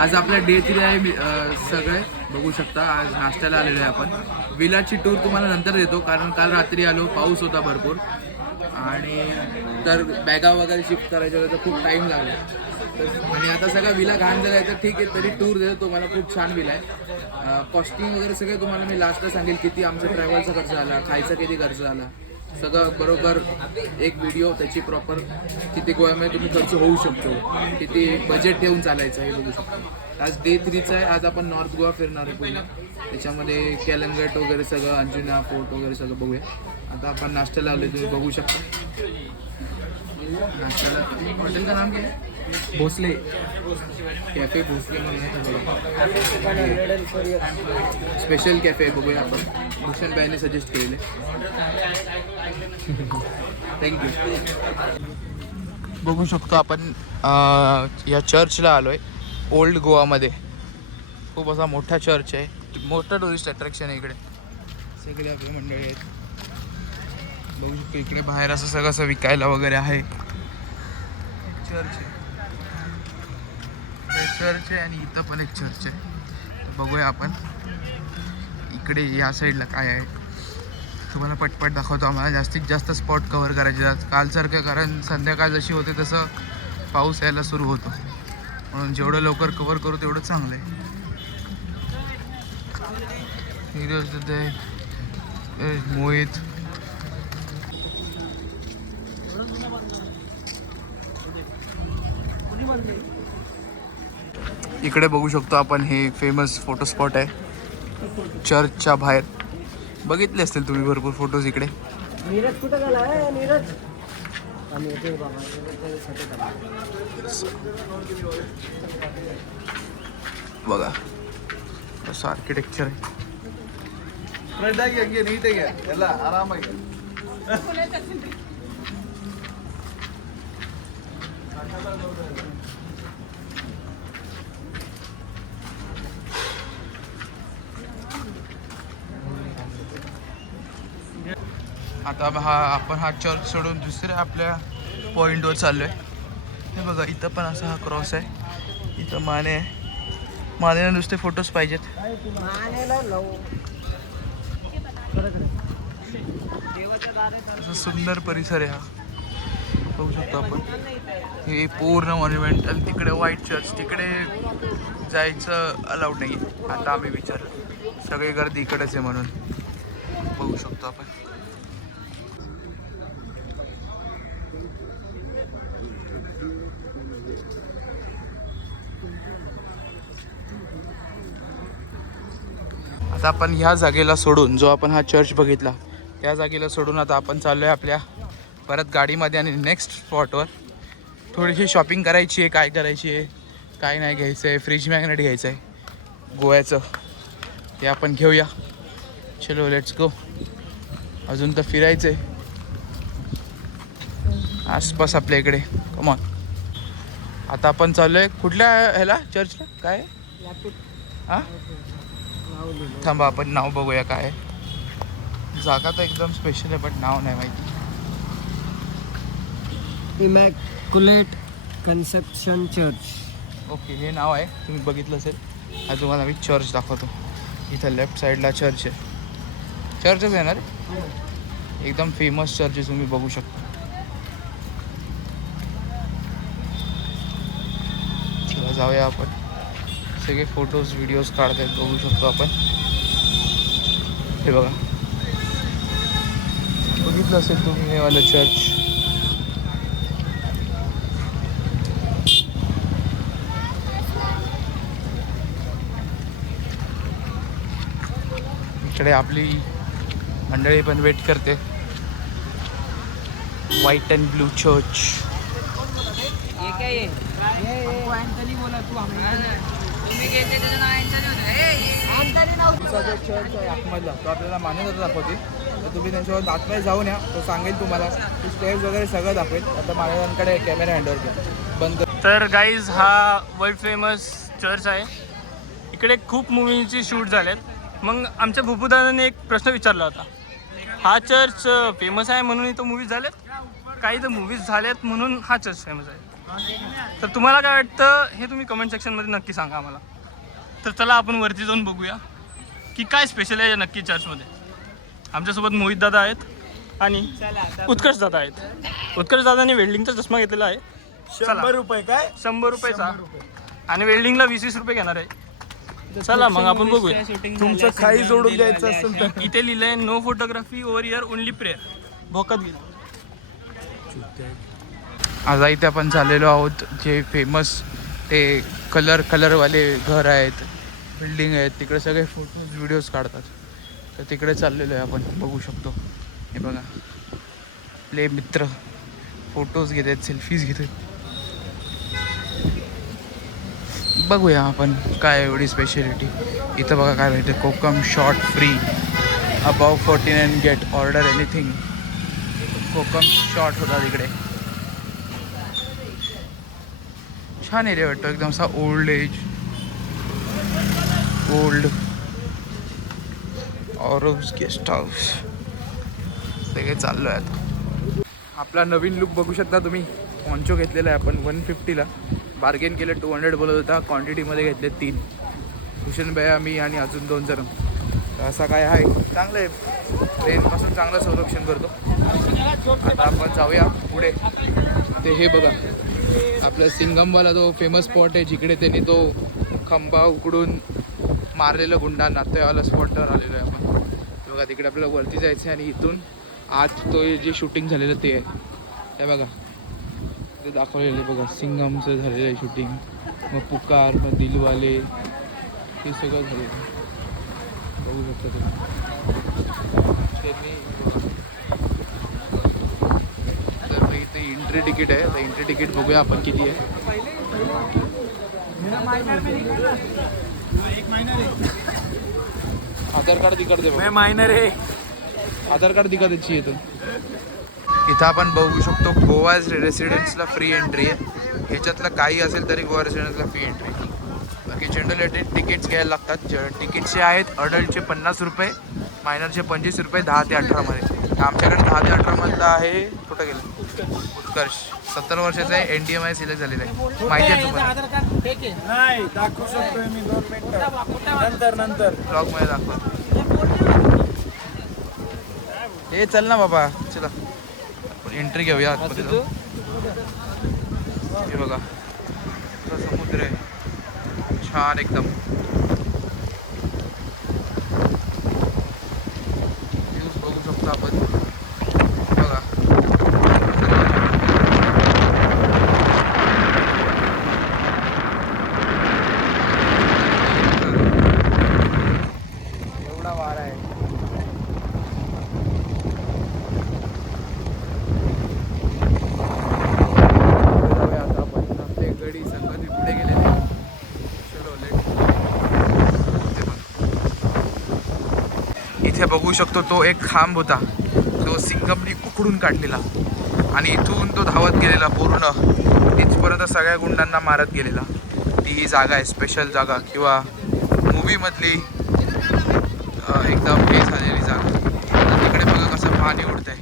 आज आपल्या डे 3 आहे सगळे बघू शकता. आज नाश्त्याला आलेलो आहे आपण. विलाची टूर तुम्हाला नंतर देतो कारण काल रात्री आलो, पाऊस होता भरपूर आणि तर बॅगा वगैरे शिफ्ट करायच्या होत्या तर खूप टाईम लागला. आणि आता सगळं विला घाण झाला आहे तर ठीक आहे, तरी टूर देतो तुम्हाला. खूप छान विला आहे. कॉस्टिंग वगैरे सगळं तुम्हाला मी लास्टला सांगेल किती आमचा ट्रॅव्हलचा खर्च आला, खायचा किती खर्च झाला, सगळं बरोबर एक व्हिडिओ त्याची प्रॉपर किती गोव्यामध्ये तुम्ही खर्च होऊ शकतो, किती बजेट ठेवून चालायचं हे बघू शकतो. आज डे 3चा आहे. आज आपण नॉर्थ गोवा फिरणार आहे पूर्ण. त्याच्यामध्ये कॅलंगट वगैरे सगळं, अंजुना फोर्ट वगैरे सगळं बघूया. आता आपण नाश्त्याला आलो, तुम्ही बघू शकता. नाश्त्याला हॉटेलचं नाम काय आहे? भोसले कॅफे. भोसले म्हणून स्पेशल कॅफे आहे, बघूया आपण. भूषण भाईने सजेस्ट केलेले. थँक्यू. बघू शकतो आपण या चर्चला आलोय ओल्ड गोवामध्ये. खूप असा मोठा चर्च आहे, मोठा टुरिस्ट अट्रॅक्शन आहे इकडे. सगळे आपले मंडळी आहेत, बघू शकतो. इकडे बाहेर असं सगळं असं विकायला वगैरे आहे. चर्च आहे, चर्च आहे आणि इथं पण एक चर्च आहे. तर बघूया आपण इकडे या साईडला काय आहे. तुम्हाला पटपट दाखवतो. आम्हाला जास्तीत जास्त स्पॉट कव्हर करायचे आहेत कालसारखं, कारण संध्याकाळ जशी होते तसं पाऊस यायला सुरू होतो. म्हणून जेवढं लवकर कव्हर करू तेवढं चांगलं आहे. मोहित इकडे बघू शकतो आपण. हे फेमस फोटो स्पॉट आहे चर्चच्या बाहेर. बघितले असतील तुम्ही भरपूर फोटोज इकडे. नीरज कुठं गेला आहे? नीरज बघा कसं आर्किटेक्चर आहे. आता आपण हा चर्च सोडून दुसऱ्या आपल्या पॉईंटवर चाललो आहे. हे बघा इथं पण असा हा क्रॉस आहे. इथं माने आहे. मानेला नुसते फोटोज पाहिजेत. असं सुंदर परिसर आहे हा, बघू शकतो आपण. हे पूर्ण मॉन्युमेंटल. तिकडे व्हाईट चर्च, तिकडे जायचं अलाउड नाही आहे. आता आम्ही विचारलं, सगळी गर्दी इकडेच आहे म्हणून. बघू शकतो आपण. आता आपण ह्या जागेला सोडून, जो आपण हा चर्च बघितला त्या जागेला सोडून आता आपण चाललो आहे आपल्या परत गाडीमध्ये आणि नेक्स्ट स्पॉटवर. थोडीशी शॉपिंग करायची आहे, काय करायची आहे, काय नाही घ्यायचं आहे. फ्रीज मॅग्नेट घ्यायचं आहे गोव्याचं, ते आपण घेऊया. चलो लेट्स गो. अजून तर फिरायचं आहे आसपास आपल्या इकडे. कमॉन. आता आपण चाललो आहे कुठल्या ह्याला, चर्चला काय हां थांबा, आपण नाव बघूया काय आहे. जागा तर एकदम स्पेशल आहे बट नाव नाही माहिती. Immaculate conception church. ओके, हे नाव आहे, तुम्ही बघितलं असेल. हा तुम्हाला मी चर्च दाखवतो. इथं लेफ्ट साईडला चर्च आहे. चर्चच आहे ना रे, एकदम फेमस चर्च आहे, तुम्ही बघू शकता. चला जाऊया आपण. सगळे फोटोज व्हिडिओज काढतात, बघू शकतो आपण. हे बघा, बघितलं असेल तुम्ही हे वालं चर्च. इकडे आपली मंडळी पण वेट करते. White and blue church. Church आहे आतमधला, तो आपल्याला मान्यता दाखवतील. तर तुम्ही त्यांच्यावर आतमध्ये जाऊन या, तो सांगेल तुम्हाला. स्टेज वगैरे सगळं दाखवेल. आता महाराजांकडे कॅमेरा हँडवर बंद. तर गाईज, हा वर्ल्ड फेमस चर्च आहे. इकडे खूप मूवीचे शूट झालेत. मग आमच्या भूपूदादाने एक प्रश्न विचारला होता, हा चर्च फेमस आहे म्हणून इथं मूवीज झालेत, काही तर मूवीज झाल्यात म्हणून हा चर्च फेमस आहे. तर तुम्हाला काय वाटतं हे तुम्ही कमेंट सेक्शनमध्ये नक्की सांगा आम्हाला. तर चला आपण वरती जाऊन बघूया की काय स्पेशल आहे नक्की चर्चमध्ये. आमच्यासोबत मोहित दादा आहेत आणि उत्कर्ष दादा आहेत. उत्कर्ष दादाने वेल्डिंगचा चष्मा घेतलेला आहे. 100 रुपये काय? 100 रुपयेचा आणि वेल्डिंगला 20-20 रुपये घेणार आहे. चला मग आपण बघूया. तुमचं खाई जोडून द्यायचं असेल तर इथे लिहिलंय no photography over here only prayer. भोकात गेला. आज इथे आपण चाललेलो आहोत जे फेमस ते कलरवाले घर आहेत, बिल्डिंग आहेत, तिकडे सगळे फोटोज व्हिडिओज काढतात. तर तिकडे चाललेलो आहे आपण, बघू शकतो. हे बघा आपले मित्र फोटोज घेत आहेत, सेल्फीज घेत आहेत. बघूया आपण काय एवढी स्पेशालिटी इथं. बघा काय भेटते, kokum shot free above 49 get order anything. Kokum shot होता तिकडे. छान एरिया वाटतो एकदम असा ओल्ड ऑरोज गेस्ट हाऊस. सगळे चाललो आहे आता. आपला नवीन लुक बघू शकता तुम्ही. पॉन्चो घेतलेला आहे आपण 150ला. बार्गेन केलं, 200 बोलत होता. क्वांटिटीमध्ये घेतले 3. भूषण भैया, मी आणि अजून 2 जण. तर असा काय आहे, चांगलं आहे. ट्रेनपासून चांगलं संरक्षण करतो. आता आपण जाऊया पुढे. ते हे बघा आपलं सिंगमवाला जो फेमस स्पॉट आहे, जिकडे त्यांनी तो खंबा उकडून मारलेलं गुंडांना, त्यावाला स्पॉटवर आलेलो आहे आपण. बघा तिकडे आपल्याला वरती जायचं आहे आणि इथून आत तो जे शूटिंग झालेलं ते आहे. हे बघा ते दाखवलेलं बघा, सिंगमचं झालेलं आहे शूटिंग. मग पुकार, मग दिलवाले, हे सगळं झालेलं बघू शकता तुम्ही. तर इथे एंट्री तिकीट आहे. तर एंट्री तिकीट बघूया आपण किती आहे. आधार कार्ड तिकड दे. मायनर आहे. आधार कार्ड दिका त्याची येतो. इथं आपण बघू शकतो गोवा रेसिडेन्सला फ्री एंट्री आहे. ह्याच्यातलं काही असेल तरी गोवा रेसिडेन्सला फ्री एंट्री. बाकी जनरल तिकीट्स घ्यायला लागतात. तिकीटचे आहेत अडल्टचे 50 रुपये, मायनरचे 25 रुपये, 10 ते 18मध्ये. आमच्याकडे 10 ते 18मधला आहे. कुठं गेलं? उत्कर्ष 70 वर्षाचा आहे. NDMI सिलेक्ट झालेला आहे. माहिती आहे तुम्हाला? नाही दाखवू शकतोय मी 2 मिनिटं नंतर ब्लॉगमध्ये दाखवा. हे चल ना बाबा, चला एंट्री घेऊया आतमध्ये जाऊ. हे बघा समुद्र आहे छान एकदम. व्ह्यूज बघू शकतो आपण. बघा एवढा वारा आहे. गडी संगत पुढे गेलेले. इथे बघू शकतो तो एक खांब होता, तो सिंगमनी उकडून काढलेला आणि इथून तो धावत गेलेला पूर्ण तिथपर्यंत सगळ्या गुंडांना मारत गेलेला. ती ही जागा आहे, स्पेशल जागा किंवा मूवीमधली एकदम हे झालेली जागा. तिकडे बघा कसं पाणी उडतंय.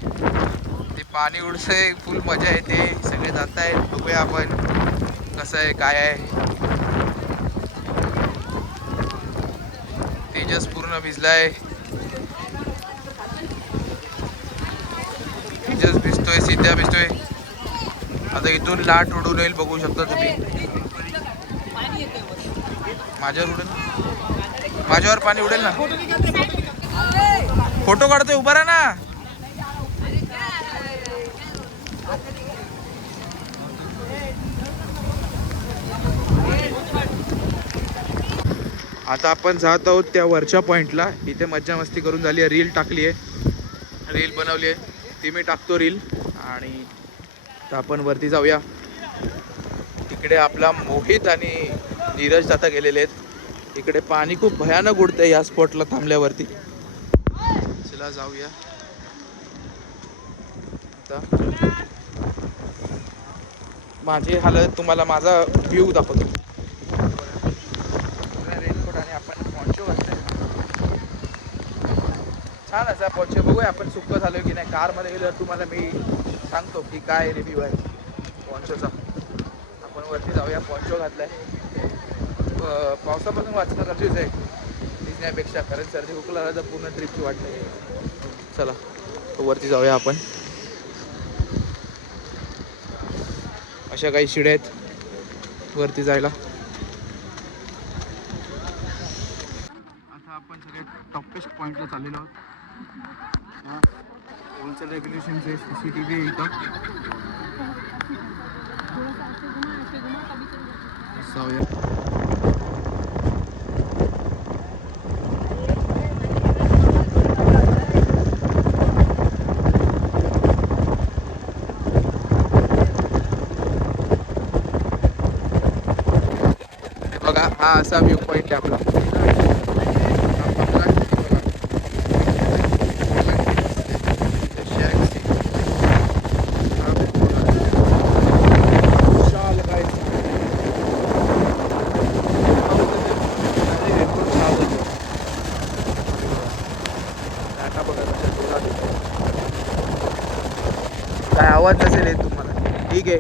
ते पाणी उडतंय, फुल मजा येते. सगळे जात आहेत. बघूया आपण कसं आहे काय आहे. तेजस पूर्ण भिजलाय. तेजस भिजतोय, सिद्ध्या भिजतोय. आता इथून लाट उडून येईल बघू शकता तुम्ही. माझ्यावर उडेल, माझ्यावर पाणी उडेल ना. फोटो काढतोय, उभा राहा ना. आता आपण जात आहोत त्या वरच्या पॉईंटला. इथे मज्जा मस्ती करून झाली आहे. रील टाकली आहे, रील बनवली आहे, ती मी टाकतो रील. आणि तर आपण वरती जाऊया. इकडे आपला मोहित आणि नीरज दादा गेलेले आहेत. इकडे पाणी खूप भयानक उडतंय या स्पॉटला थांबल्यावरती. चला जाऊया. आता माझी हालत तुम्हाला माझा व्ह्यू दाखवतो. रेनकोट आणि आपण पॉन्चो घातलाय. छान असा पॉन्चो. बघूया आपण सुक्क झालो की नाही. कारमध्ये गेल्यावर तुम्हाला मी सांगतो की काय रिव्ह्यू आहे पॉन्चोचा. आपण वरती जाऊया. पॉन्चो घातलाय. पावसापासून वाचणं गरजेचं आहे भिजण्यापेक्षा, कारण सर्दी खोकला तर पूर्ण ट्रिपची वाट नाही. चला वरती जाऊया आपण. अशा काही शिड्या आहेत वरती जायला. आता आपण सगळे टॉपेस्ट पॉईंटला चाललेलो आहोत. रूल्स रेग्युलेशनचे CCTV आहे इथं. जाऊया. बघा हा असा व्ह्यू पॉईंट आहे आपला. काय आवाज नसेल येत तुम्हाला, ठीक आहे.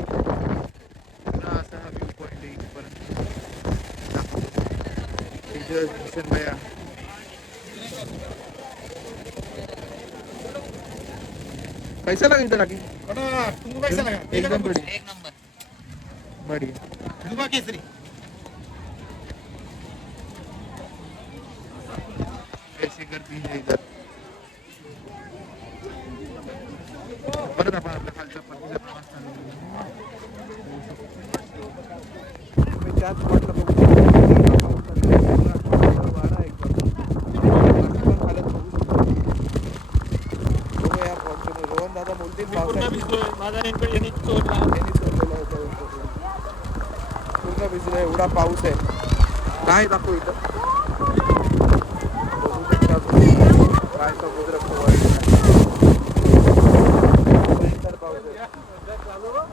असा हा व्ह्यू पॉईंट आहे इथपर्यंत. भैया कैसा लगा इधर आके? तुमको कैसा लगा? एकदम बढ़िया. एक नंबर. बढ़िया. दुबा केसरी. ऐसे करती है इधर. परत आपण आपल्या खालच्या परतीचा प्रवास चालू करूया. तुम्ही त्याच स्पॉटला बघू शकता. वारा आहे एकदम. हालत बघू शकता. बघूया पॉईंटमध्ये रोहन दादा बोलतील पावसाळ्यात माझा रेनकोट यांनी चोरला. यांनी चोरलेला होता. पूर्ण भिजलं, एवढा पाऊस आहे. काय दाखवू इथं बघू शकता तुम्ही. काय समुद्र भयंकर पाऊस आहे.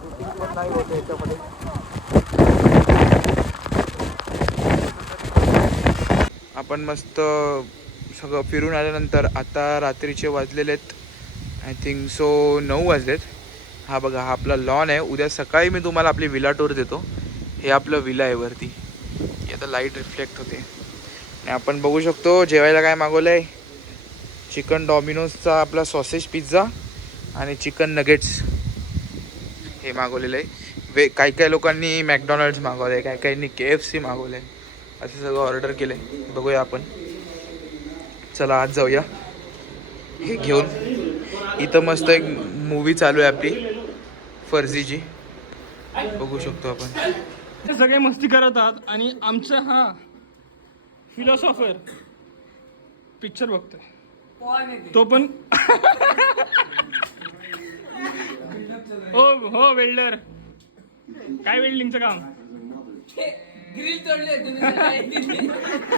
शूटिंग पण नाही होत याच्यामध्ये. आपण मस्त सगळं फिरून आल्यानंतर आता रात्रीचे वाजलेले आहेत आय थिंक सो 9 वाजलेत. हा बघा हा आपला लॉन आहे. उद्या सकाळी मी तुम्हाला आपली विला टूर देतो. हे आपलं विला आहे वरती. आता लाईट रिफ्लेक्ट होते. आणि आपण बघू शकतो जेवायला काय मागवलं आहे. चिकन डॉमिनोजचा आपला सॉसेज पिझ्झा आणि चिकन नगेट्स हे मागवलेलं आहे. काही काही लोकांनी मॅकडॉनल्ड्स मागवलं आहे, काही काहींनी KFC मागवलं आहे. असं सगळं ऑर्डर केलं आहे. बघूया आपण. चला आज जाऊया हे घेऊन. इथं मस्त एक मूवी चालू आहे आपली फर्जीची, बघू शकतो आपण. ते सगळे मस्ती करत आहात आणि आमचा हा फिलॉसॉफर पिक्चर बघतोय. तो पण हो वेल्डर. काय वेल्डिंगचं काम? ग्रिल तोडले तुम्ही.